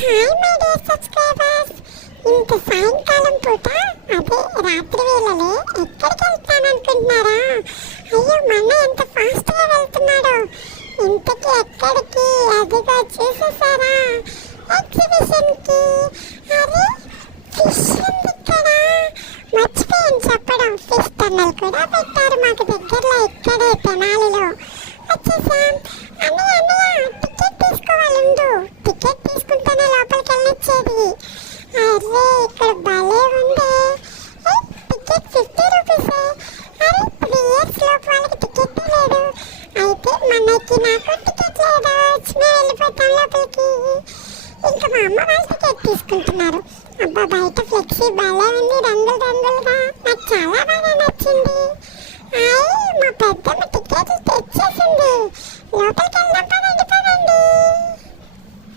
Hi my dear subscribers. ఇంత సాయంకాలం పూట అదే రాత్రి వేళలే ఎక్కడికి వెళ్తాననుకుంటున్నారా? అయ్యో మన ఎంత ఫాస్ట్గా వెళ్తున్నాడో. ఇంతకీ ఎక్కడికి? అదిగో చూసేసారా ఎగ్జిబిషన్కి. అరే ఫిష్ ఉంది ఇక్కడ. మర్చిపోయాను చెప్పడం, ఫిష్ టన్నల్ కూడా పెట్టారు మాకు దగ్గరలో ఇక్కడే తెనాలిలో. వచ్చేసాం. అన్నయ్య అన్నయ్య టికెట్ తీసుకోవాలండు. టికెట్ తీసుకుంటేనే లోపలికి వెళ్ళొచ్చేది. అరే ఇక్కడ భలే ఉంది. టికెట్ 50 రూపీసే. అరే 3 years లోపు వాళ్ళకి టికెట్ లేదు. అయితే మనకి నాకు టికెట్ లేదు. మేము వెళ్ళిపోతాం లోపలికి. ఇంకా మా అమ్మ వాళ్ళు టికెట్ తీసుకుంటున్నారు. అబ్బా బయట ఫ్లెక్సీ భలే ఉంది, రంగులు రంగులుగా. నాకు చాలా బాగా నచ్చింది. మా పెద్దమ్మ టికెట్లు తెచ్చేసింది. లోపలికి వెళ్దాం, పదండి పదండి.